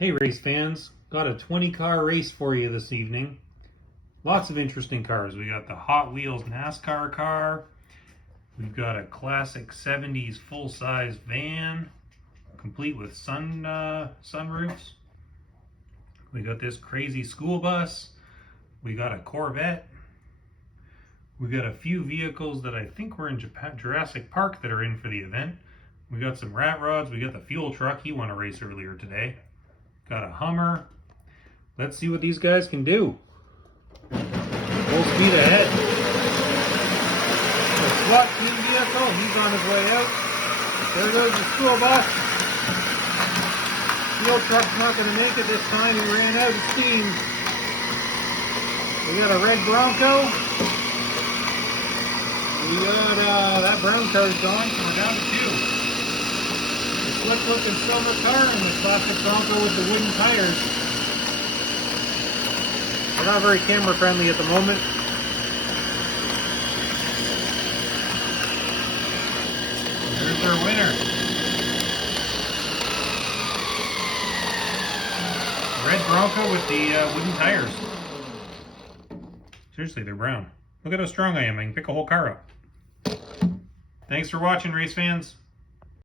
Hey race fans, got a 20-car race for you this evening. Lots of interesting cars. We got the Hot Wheels NASCAR car. We've got a classic 70s full-size van, complete with sunroofs. We got this crazy school bus. We got a Corvette. We got a few vehicles that I think were in Jurassic Park that are in for the event. We got some rat rods. We got the fuel truck he won a race earlier today. Got a Hummer. Let's see what these guys can do. Full speed ahead. The SWAT team vehicle, he's on his way out. There goes the school bus. Fuel truck's not going to make it this time. He ran out of steam. We got a red Bronco. We got that brown car's gone, so we're down to two. Slick looking silver car and the classic Bronco with the wooden tires. We're not very camera friendly at the moment. There's our winner. Red Bronco with the wooden tires. Seriously, they're brown. Look at how strong I am. I can pick a whole car up. Thanks for watching, race fans.